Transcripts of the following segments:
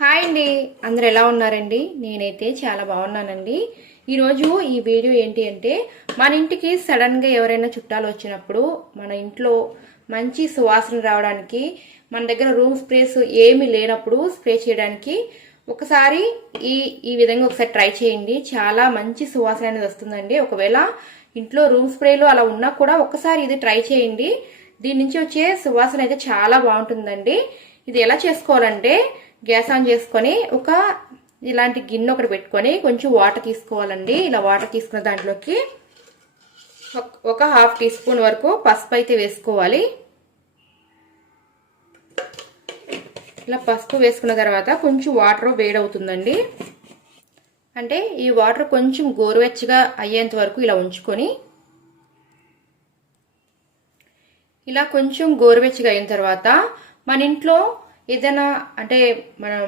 Hi అండి, అందరు ఎలా ఉన్నారండి? నేనైతే చాలా బాగున్నానండి. ఈరోజు ఈ వీడియో ఏంటి అంటే, మన ఇంటికి సడన్గా ఎవరైనా చుట్టాలు వచ్చినప్పుడు మన ఇంట్లో మంచి సువాసన రావడానికి, మన దగ్గర రూమ్ స్ప్రేస్ ఏమీ లేనప్పుడు స్ప్రే చేయడానికి ఒకసారి ఈ విధంగా ఒకసారి ట్రై చేయండి. చాలా మంచి సువాసన అనేది వస్తుందండి. ఒకవేళ ఇంట్లో రూమ్ స్ప్రేలు అలా ఉన్నా కూడా ఒకసారి ఇది ట్రై చేయండి. దీని నుంచి వచ్చే సువాసన అయితే చాలా బాగుంటుందండి. ఇది ఎలా చేసుకోవాలంటే, గ్యాస్ ఆన్ చేసుకొని ఇలాంటి గిన్నె ఒకటి పెట్టుకొని కొంచెం వాటర్ తీసుకోవాలండి. ఇలా వాటర్ తీసుకున్న దాంట్లోకి ఒక హాఫ్ టీ స్పూన్ వరకు పసుపు అయితే వేసుకోవాలి. ఇలా పసుపు వేసుకున్న తర్వాత కొంచెం వాటర్ వేడవుతుందండి. అంటే ఈ వాటర్ కొంచెం గోరువెచ్చగా అయ్యేంత వరకు ఇలా ఉంచుకొని, ఇలా కొంచెం గోరువెచ్చగా అయిన తర్వాత మన ఇంట్లో ఏదైనా అంటే మనం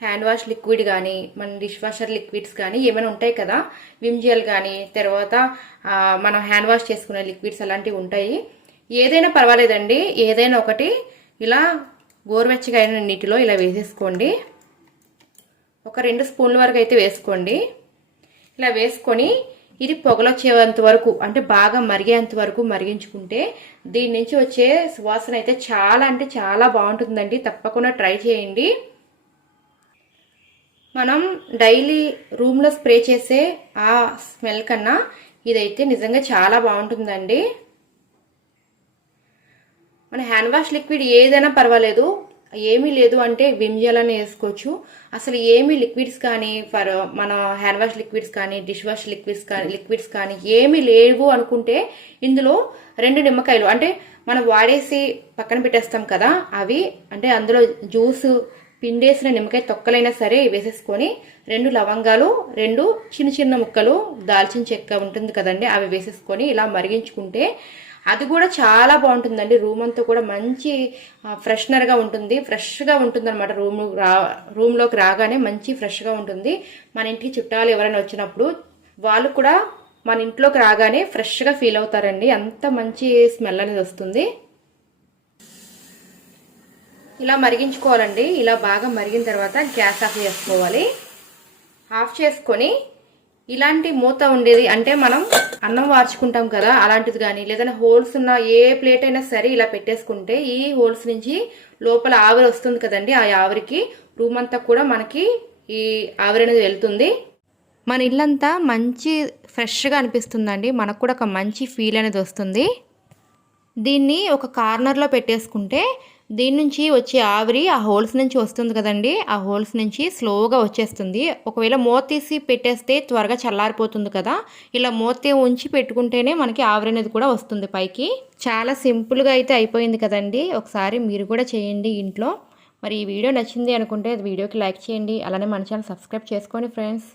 హ్యాండ్ వాష్ లిక్విడ్ కానీ, మన డిష్ వాషర్ లిక్విడ్స్ కానీ ఏమైనా ఉంటాయి కదా, విమ్ జెల్ కానీ, తర్వాత మనం హ్యాండ్ వాష్ చేసుకునే లిక్విడ్స్ అలాంటివి ఉంటాయి. ఏదైనా పర్వాలేదండి, ఏదైనా ఒకటి ఇలా గోరువెచ్చగా అయిన నీటిలో ఇలా వేసేసుకోండి. ఒక 2 స్పూన్ల వరకు అయితే వేసుకోండి. ఇలా వేసుకొని ఇది పొగలొచ్చేంత వరకు అంటే బాగా మరిగేంత వరకు మరిగించుకుంటే దీని నుంచి వచ్చే సువాసన అయితే చాలా అంటే చాలా బాగుంటుందండి. తప్పకుండా ట్రై చేయండి. మనం డైలీ రూమ్లో స్ప్రే చేసే ఆ స్మెల్ కన్నా ఇదైతే నిజంగా చాలా బాగుంటుందండి. మన హ్యాండ్ వాష్ లిక్విడ్ ఏదైనా పర్వాలేదు, ఏమీ లేదు అంటే విమ్ జెల్ అని వేసుకోవచ్చు. అసలు ఏమీ లిక్విడ్స్ కానీ మన హ్యాండ్ వాష్ లిక్విడ్స్ కానీ, డిష్ వాష్ లిక్విడ్స్ కానీ ఏమీ లేవు అనుకుంటే ఇందులో 2 నిమ్మకాయలు అంటే మనం వాడేసి పక్కన పెట్టేస్తాం కదా, అవి అంటే అందులో జ్యూస్ పిండేసిన నిమ్మకాయ తొక్కలైనా సరే వేసేసుకొని 2 లవంగాలు, 2 చిన్న చిన్న ముక్కలు దాల్చిన చెక్క ఉంటుంది కదండి, అవి వేసేసుకొని ఇలా మరిగించుకుంటే అది కూడా చాలా బాగుంటుందండి. రూమ్ అంతా కూడా మంచి ఫ్రెషనర్గా ఉంటుంది, ఫ్రెష్గా ఉంటుంది అనమాట. రూమ్లోకి రాగానే మంచి ఫ్రెష్గా ఉంటుంది. మన ఇంటికి చుట్టాలు ఎవరైనా వచ్చినప్పుడు వాళ్ళు కూడా మన ఇంట్లోకి రాగానే ఫ్రెష్గా ఫీల్ అవుతారండి. అంత మంచి స్మెల్ అనేది వస్తుంది. ఇలా మరిగించుకోవాలండి. ఇలా బాగా మరిగిన తర్వాత గ్యాస్ ఆఫ్ చేసుకోవాలి. ఆఫ్ చేసుకొని ఇలాంటి మూత ఉండేది అంటే మనం అన్నం వార్చుకుంటాం కదా, అలాంటిది కానీ లేదంటే హోల్స్ ఉన్న ఏ ప్లేట్ అయినా సరే ఇలా పెట్టేసుకుంటే ఈ హోల్స్ నుంచి లోపల ఆవిరి వస్తుంది కదండి, ఆ ఆవిరికి రూమ్ అంతా కూడా మనకి ఈ ఆవిరి అనేది వెళ్తుంది. మన ఇల్లంతా మంచి ఫ్రెష్గా అనిపిస్తుందండి. మనకు కూడా ఒక మంచి ఫీల్ అనేది వస్తుంది. దీన్ని ఒక కార్నర్లో పెట్టేసుకుంటే దీని నుంచి వచ్చే ఆవిరి ఆ హోల్స్ నుంచి వస్తుంది కదండి, ఆ హోల్స్ నుంచి స్లోగా వచ్చేస్తుంది. ఒకవేళ మూత తీసి పెట్టేస్తే త్వరగా చల్లారిపోతుంది కదా, ఇలా మూత ఉంచి పెట్టుకుంటేనే మనకి ఆవిరి అనేది కూడా వస్తుంది పైకి. చాలా సింపుల్గా అయితే అయిపోయింది కదండి. ఒకసారి మీరు కూడా చేయండి ఇంట్లో. మరి ఈ వీడియో నచ్చింది అనుకుంటే వీడియోకి లైక్ చేయండి. అలానే మన ఛానల్ సబ్స్క్రైబ్ చేసుకోండి ఫ్రెండ్స్.